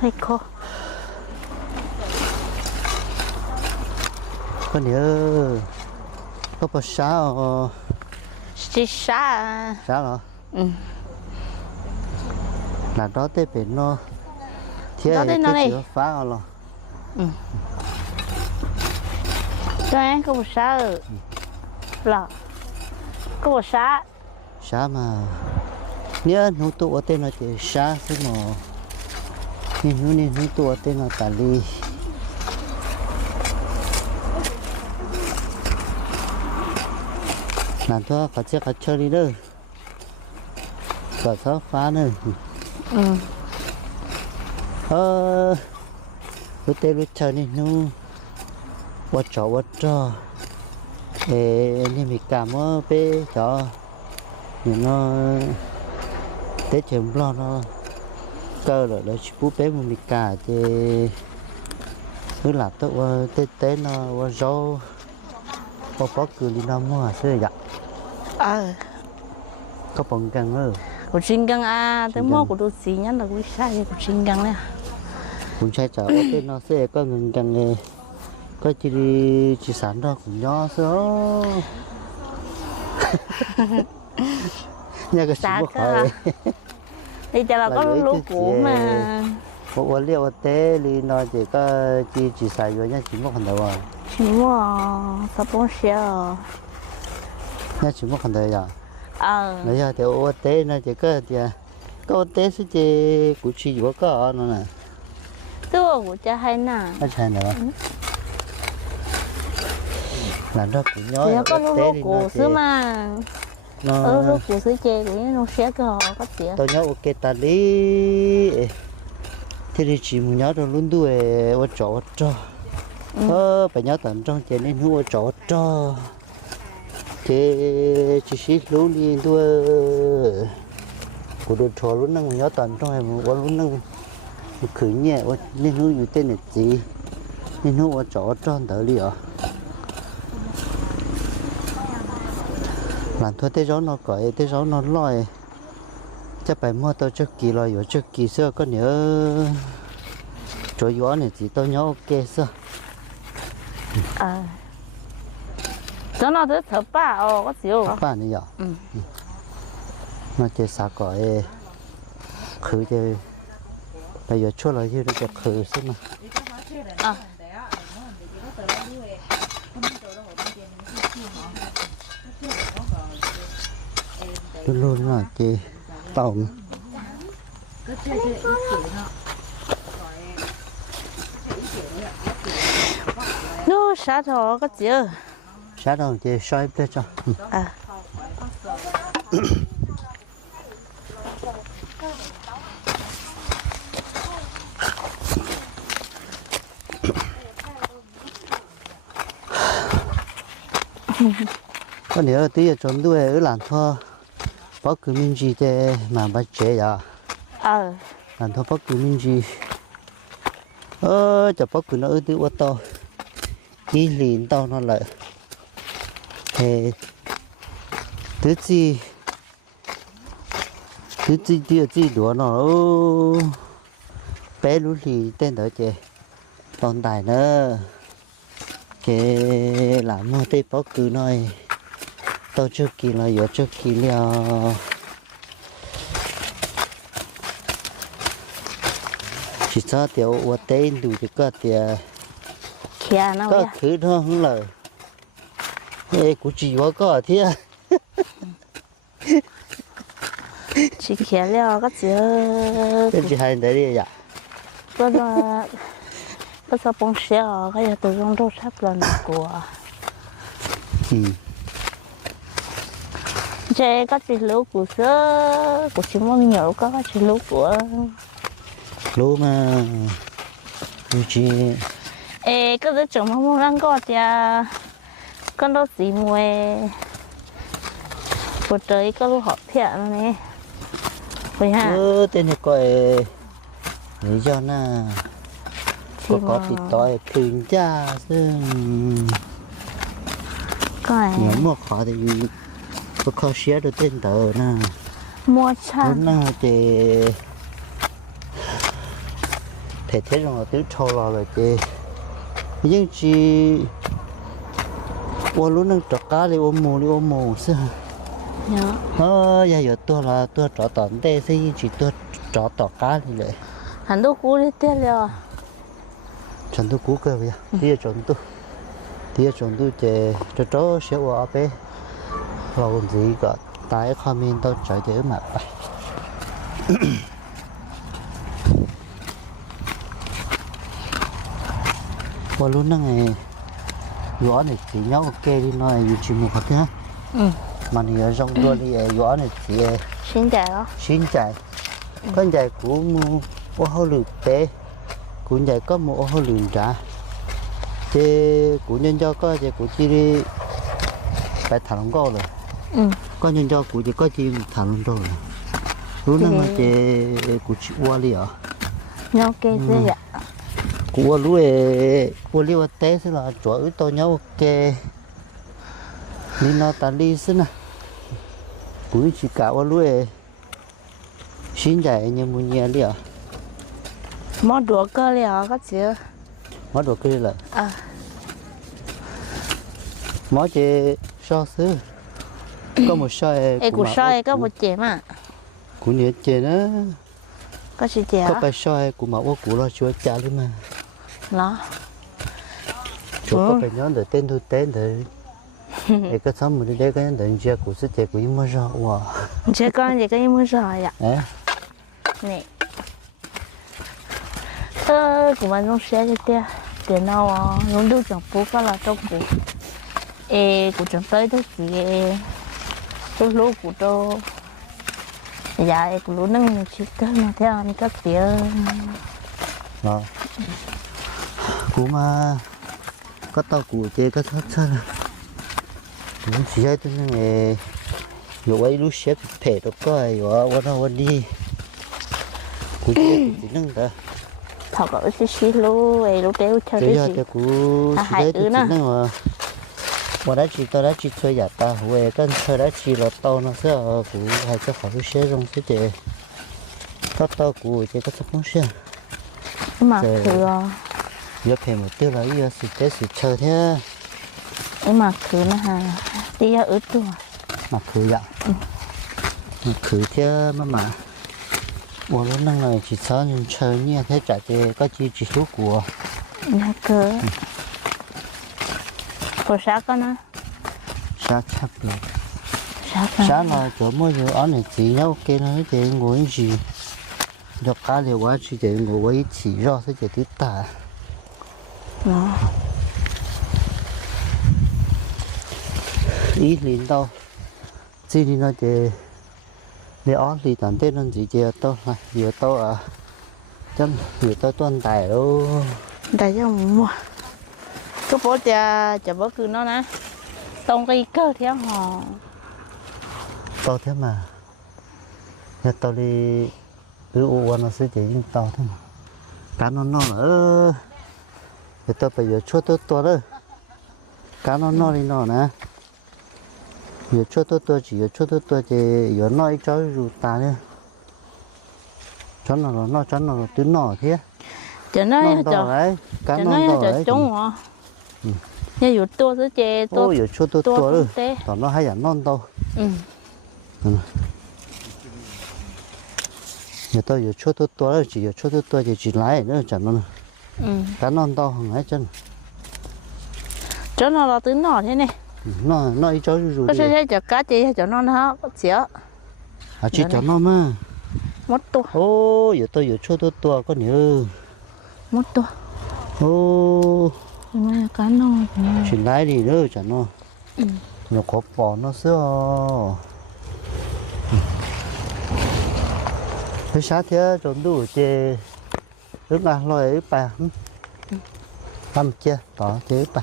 ไอ้คอคนเดียวก็ปะช้าสิช้าช้าเหรออืมนเราเตเป็นเนาะเที่ยวเที่ยวฟ้าเหรออืมตอนก็ปะช้าหรอก็ปะช้าช้ามาเนี่ยหนูตัวเต้นอราจะช้าใช่ไหม hay khó có nhớ có bao sao chỉ xa sao rồi ừ là đó tới bên nó thế Đó tới nó cái đi. chữ phá rồi cho em có một xa là có một xa sao mà nhớ nó tụ ở tên nó chỉ sao thế mà nhưng nó nên nó tụ ở tên nó tà li làm thôi có chiếc có chơi đi đâu có số phá nữa ừ ờ lúc tê lúc chơi đi nu quá trò quá trò ê nên mình cảm ơn bé cho nhưng nó tết chừng lo nó cơ rồi đó chỉ bút bé mình cả thì cứ làm tốt tết tết nó qua rau qua có cười đi nó mua xưa vậy ờ có bằng căng ơ. Của chính gang à tới mua của tôi xí nhắn là của xa của chính gang này cũng sai chở ở bên nó sẽ có ngừng căng nghe có chỉ đi chỉ sản đó cũng nhỏ số nhà cái Xa sự đi cho là có lúa cũ mà. Bộ vật liệu tế thì nó chỉ có chỉ chỉ xài vô nhá chỉ một phần đầu à? Mua sao bông xeo nhá chỉ một phần đầu à? Ờ. Bây giờ thì ô tế nó chỉ có thì có ô tế sẽ chỉ cũng chỉ có có nó nè. Tôi của cha hay nè. Nó chạy nữa là nó cũng thì có lúa tế thì nó chỉ nó cũ xứ chè của nó xé cái họ có tiền tôi nhớ ok ta đi thì đi chỉ muốn nhớ rồi luôn đuổi ô chỗ ô trò. Ờ phải nhớ tận trong tiền nên hú ô chỗ ô trò. Thì chỉ xí luôn đi đuổi của đồ trò luôn năng nhớ tận trong này mà luôn năng khử nhẹ ô nên hú อยู่ tên là gì nên hú ô chỗ ô trò đỡ đi à làm thôi thế gió nó cởi thế gió nó lòi. Chắc phải mua tao trước kỳ rồi trước kỳ xưa có nhớ. Chỗ gió này chỉ tao nhớ ok xưa. Ờ cho nó tới thở ba ờ có các bạn này giờ nó chỉ xả cõi khử chơi bây giờ chua lại như nó khử xí mà ờ luôn luôn là chỉ tàu. Nó xả thọ có chịu xả đâu chỉ xoay bê cho. Ờ có nhớ tí giờ trốn đuôi ở làn thua có cứ minh gì thế mà bắt chế à ờ. Làm thôi bất cứ mình gì ơ chả bất cứ nó ư tự ô tô đi liền tao nó lại. Thì thứ gì thứ gì gì gì đùa nó? Ô bé lú lì tên đó chị tồn tại nữa cái làm mua tê bất cứ nói tao trước kỳ là giờ trước kỳ liao chỉ sao tiểu ở tên đủ thì có nó có thứ nó không lời ê cũng chỉ có có thế à? chỉ kia liệu có chịu tên chỉ hai đấy đi à có nó có sao bông xeo cái giờ tôi dùng đồ sắp lần của ừ chế có chỉ lúa của sữa của chỉ mong nhiều có có chỉ lúa của lúa mà như chỉ ê có đứa chồng không muốn ăn có thì con đâu gì mua của trời có lúa họ thiệt này. Vậy ha. Ơ tên này coi lý do na có có thì thường cha ซึ่ง coi. Nếu mà khó thì có khó xé được tên tờ na mua chăn Vốn là thì thể thế rồi tứ trâu lò rồi chị. Nhưng chỉ ô lúc nâng trọ cá đi ôm mù đi ôm mù xưa nhớ ờ giờ giờ tôi là tôi trọ tận đây thì chỉ tôi trọ tọ cá thì lại. Hắn đâu cú đi tiếc rồi. Chân tôi cú cơ vậy tia chuẩn tôi tia chuẩn tôi chế cho chó sẽ qua bé rồi gì cả tại comment tôi chạy chữ mà bay qua lúc nâng này gió này chỉ nhau ok đi nói youtube một cái ừ mà này ở trong đua đi gió này chỉ xin chạy đó xin chạy con chạy của mua ô hô lử bé của chạy có một ô hô lử trả thế của nhân cho có thì của chỉ đi phải thả lông câu rồi cho của chỉ có chỉ thả lông câu rồi lúc đó mà chế của chị qua đi à nhau ok thế ạ ấy của lúc ấy té sẽ là chỗ ở tôi nhau ok đi nó ta đi xin à của chị cả qua lúc ấy xin nhưng muốn nhẹ đi à món đũa cơ liệu có chữ mất đồ kia là à mỗi chị so xứ có một sợi ê củ soi có một chè mà của nhớ chị đó có chữ chè có đó bài sợi của mẫu của lo chúa cha luôn mà. Đó chúa có Ừ. bài nhớ để tên thôi tên để để cái sống mình để cái để chia của sức trẻ của im mà ra wow trẻ con gì có những món rồi ạ? Đấy nè. Ơ của mình không xe cho tia tiền nào à không đủ chẳng bố có là đâu của ê của chẳng tới đâu chỉ tôi lúa của tôi dạ ê của lúa nâng chỉ tới mà theo anh có tiền đó của mà có tao của chị có thắt sao cũng chỉ hay tôi nghe dù ấy lúc xếp thể đó có ai ở วัน nào วัน đi của chị chỉ nâng đó thọ cỡ xí xí lúa ê lúa đeo theo Thế cái giờ gì thì cú À, chỉ hai đấy thì nè. năng mà mà đã chỉ tôi đã chỉ chơi giả ta về cái chơi đã chỉ là tao nó sẽ ở cú hay cái khỏi xe trong cái chế tao tao cú chế cái không xe mà Trời. thừa giờ phải một tiêu là giờ sự tế sự chơi thế. mà thừa nó hà đi ra ở tuổi mà khử dạ mà khử thế mà mà. Nó năng này chỉ sao nhưng chơi như thế trả chế có chỉ chỉ số của. Nhà cơ của con á. Sao chắc được sáng là chỗ mới giờ ở này chỉ nhau kia nó chỉ ngồi gì. Cho cá thì quá chỉ chỉ ngồi chỉ rõ sẽ chỉ thứ ta đó. Ý liền đâu chỉ đi nó chỉ để ở thì tận tết nó chỉ chỉ tôi giờ tôi à chân giờ tôi tuân tài đâu đại cho mua cái bố cha chả bố cứ nó nè. Tông cái cơ theo họ tôi thế mà. Giờ tôi đi cứ u nó sẽ chỉ những tao thế mà. Cá nó nó ở giờ tôi bây giờ chốt tôi to đó. Cá nó nó đi nó nè. Giờ chốt tôi to chỉ giờ chốt tôi to thì giờ nó ít cho rù ta nữa cho nó nó cho nó tứ nó thế. Chả nói nó to đấy cá nó to đấy. trúng họ nhà dù tua sẽ chè tua chốt tôi tua không té tao nó hay là non đâu. Ừ. Giờ tôi giờ chốt tôi to đó chỉ giờ chốt tôi to thì chỉ lái nữa chẳng nó ừ. Cá non to hơn hết chân. Cho nó là tính nọ thế này nó nó ít cho rù có sẽ chả cá chè cho nó nó chĩa à chỉ Dạ cho nó mà. Mất tua ô giờ tôi giờ chốt tôi to có nhớ mất tua ô chỉ lái đi nữa chẳng nó Ừ. nó có bỏ nó xưa cái sát thế trốn đủ chê. Lúc nào lo ấy bà. Làm chưa tỏ thế bà